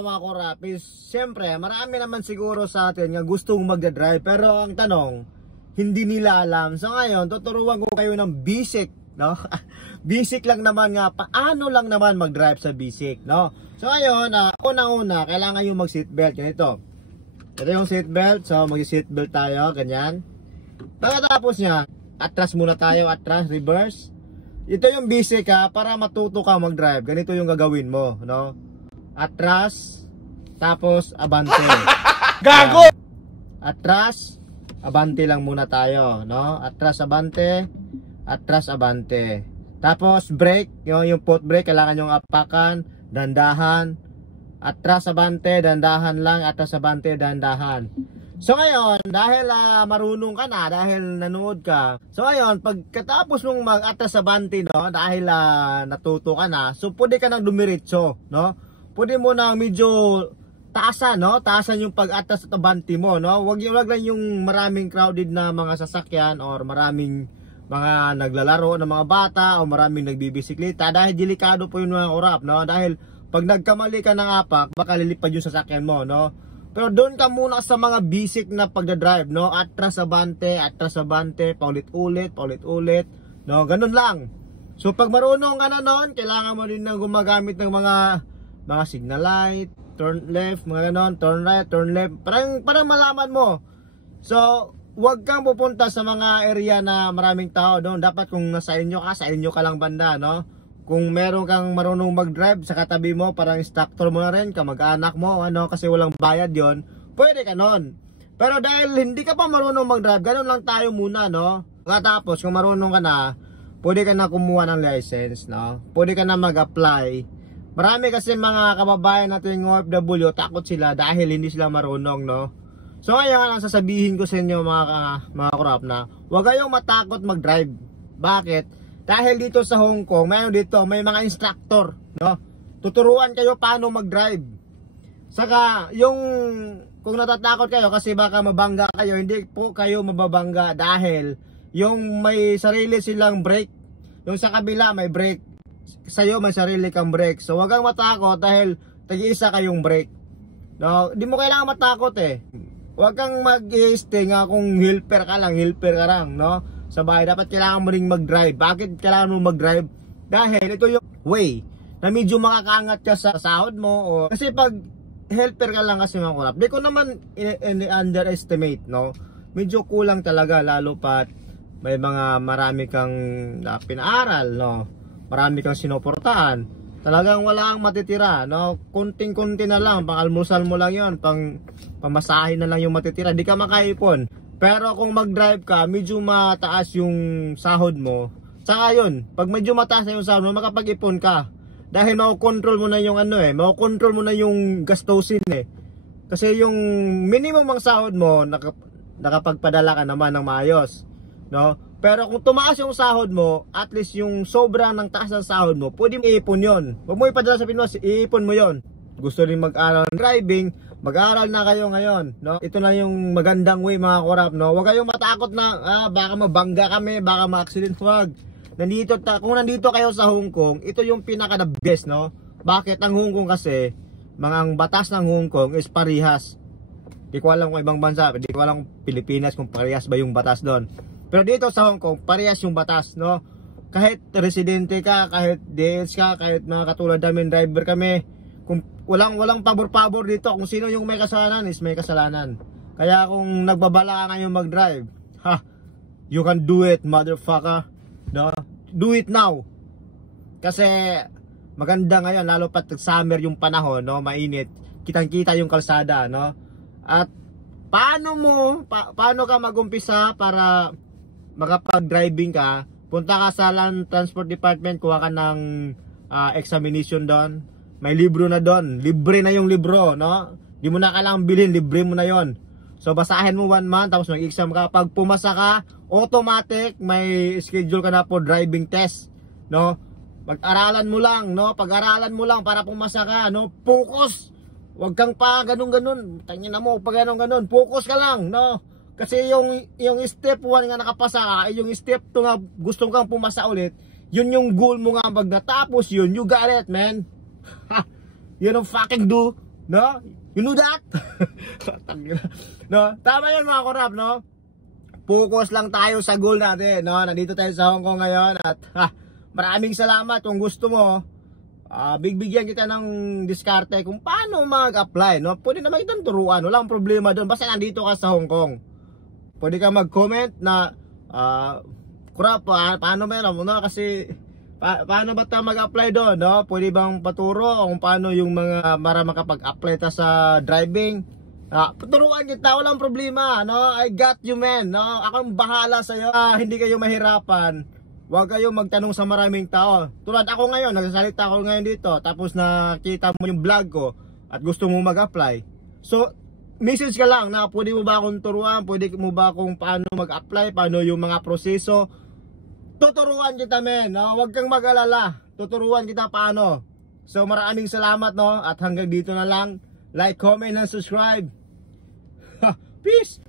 mga kurapis, siyempre marami naman siguro sa atin nga gustong magdadrive, pero ang tanong, hindi nila alam. So ngayon, tuturuan ko kayo ng basic, no? Basic lang naman nga, paano lang naman mag-drive sa basic, no? So ngayon, unang-una, kailangan yung mag-seatbelt, ganito. Ito yung seatbelt, so mag-seatbelt tayo, ganyan. Pagkatapos niya, atras muna tayo, atras, reverse. Ito yung basic para matuto ka mag-drive. Ganito yung gagawin mo, no? Atras, tapos abante. Gago! Atras, abante lang muna tayo, no? Atras, abante, atras, abante. Tapos brake, yung foot brake, kailangan yung apakan, dandahan. Atras, abante, dandahan lang, atras, abante, dandahan. So ngayon, dahil marunong ka na, dahil nanood ka, so ngayon, pagkatapos mong mag-atras abante, no, dahil natuto ka na, so pwede ka nang dumiretso, no? Pwede mo na medyo taasan, no? Taasan yung pag-atras at abante mo, no? Wag lang yung maraming crowded na mga sasakyan or maraming mga naglalaro ng mga bata o maraming nagbibisikleta, dahil delikado po yung mga kurap, no? Dahil pag nagkamali ka ng apak, baka lilipad yung sasakyan mo, no? Pero doon ka muna sa mga basic na pagdadrive, no? Atras abante, paulit-ulit, no? Ganun lang. So pag marunong ka na noon, kailangan mo din na gumagamit ng mga signal light, turn left, mga ganon, turn right, turn left, parang malaman mo. So huwag kang pupunta sa mga area na maraming tao doon. Dapat kung nasa inyo ka lang banda, no? Kung meron kang marunong mag-drive sa katabi mo, parang instructor mo na rin, kamag-anak mo, ano, kasi walang bayad yon, pwede ka nun. Pero dahil hindi ka pa marunong mag-drive, ganun lang tayo muna, no? Tapos kung marunong ka na, pwede ka na kumuha ng license, no? Pwede ka na mag-apply. Marami kasi mga kababayan natin ng OFW, takot sila dahil hindi sila marunong, no? So ngayon ang sasabihin ko sa inyo mga kurap na, huwag kayong matakot mag-drive. Bakit? Dahil dito sa Hong Kong, may mga instructor, no? Tuturuan kayo paano mag-drive. Saka kung natatakot kayo kasi baka mabangga kayo, hindi po kayo mababangga dahil yung may sarili silang brake, yung sa kabila may brake, sa'yo may sarili kang brake. So wag kang matakot dahil tag-iisa kayong brake, no? Di mo kailangan matakot Huwag kang mag-i-stay nga kung helper ka lang, no? Sa bahay, dapat kailangan mo ring mag-drive. Bakit kailangan mo mag-drive? Dahil ito yung way na medyo makakaangat ka sa sahod mo. Kasi pag helper ka lang kasi mga kurap, di ko naman underestimate, no? Medyo kulang talaga, lalo pat may marami kang pinaaral, no? Marami kang sinuportahan. Talagang wala kang matitira, no? Kunting-kunti na lang, pang-almusal mo lang yon, pamasahin na lang yung matitira, di ka makaipon. Pero kung mag-drive ka, medyo mataas yung sahod mo. Saka yun, pag medyo mataas na yung sahod mo, makapag-ipon ka. Dahil makukontrol mo na yung makukontrol mo na yung gastusin Kasi yung minimum ang sahod mo, nakapagpadala ka naman ng maayos, no? Pero kung tumaas yung sahod mo, at least yung sobrang ng taas ng sahod mo, pwede mo iipon yun. Huwag mo ipadala sa Pinas, iipon mo yun. Gusto rin mag-aral ng driving, mag-aral na kayo ngayon, no? Ito na yung magandang way mga kurap, no? Huwag kayong matakot na baka mabangga kami, baka ma-accident. Huwag. Kung nandito kayo sa Hong Kong, ito yung pinaka the best, no? Bakit? Ang Hong Kong kasi, ang batas ng Hong Kong is parihas. Di ko alam kung ibang bansa, di ko alam kung Pilipinas kung parihas ba yung batas doon. Pero dito sa Hong Kong, parehas yung batas, no? Kahit residente ka, kahit DLs ka, kahit mga katulad namin driver kami, kung walang pabor-pabor dito. Kung sino yung may kasalanan is may kasalanan. Kaya kung nagbabala ka ngayon mag-drive, you can do it, motherfucker, no? Do it now. Kasi maganda ngayon, lalo pat summer yung panahon, no? Mainit, kitang-kita yung kalsada, no? At paano ka mag-umpisa para makapag-driving ka? Punta ka sa Land Transport Department, kuha ka ng examination doon. May libro na doon. Libre na yung libro, no? Di mo na kailangang bilhin, libre mo na yon. So basahin mo 1 month, tapos mag-exam ka. Pag pumasa ka, automatic may schedule ka na for driving test, no? Pag-aralan mo lang, no? Pag-aralan mo lang para pumasa ka, no? Focus. Huwag kang pa ganun-ganun. Tangina mo, pa ganun-ganun. Focus ka lang, no? Kasi yung step 1 nga nakapasa ka, yung step 2 nga gusto kang pumasa ulit, yun yung goal mo nga pag natapos yun, you got it, man. You don't fucking do. No? You know that? No? Tama yan mga korap, no? Focus lang tayo sa goal natin, no? Nandito tayo sa Hong Kong ngayon at maraming salamat kung gusto mo. Bigbigyan kita ng diskarte kung paano mag-apply, no? Pwede naman kitang turuan, walang problema doon basta nandito ka sa Hong Kong. Pwede ka mag-comment na kurap, paano meron, no? Kasi paano ba tayo mag-apply doon, no? Pwede bang paturo kung paano yung mga para makapag-apply ta sa driving? Turuan kita, walang problema, no? I got you, man, no? Akong bahala sa iyo. Hindi kayo mahirapan. Huwag kayong magtanong sa maraming tao. Tulad ako ngayon, nagsasalita ako ngayon dito, tapos nakita mo yung vlog ko at gusto mo mag-apply. So, message ka lang na pwede mo ba akong turuan, pwede mo ba akong paano mag-apply, paano yung mga proseso. Tuturuan kita, men, no? Huwag kang mag-alala. Tuturuan kita paano. So maraming salamat, no? At hanggang dito na lang. Like, comment, and subscribe. Peace!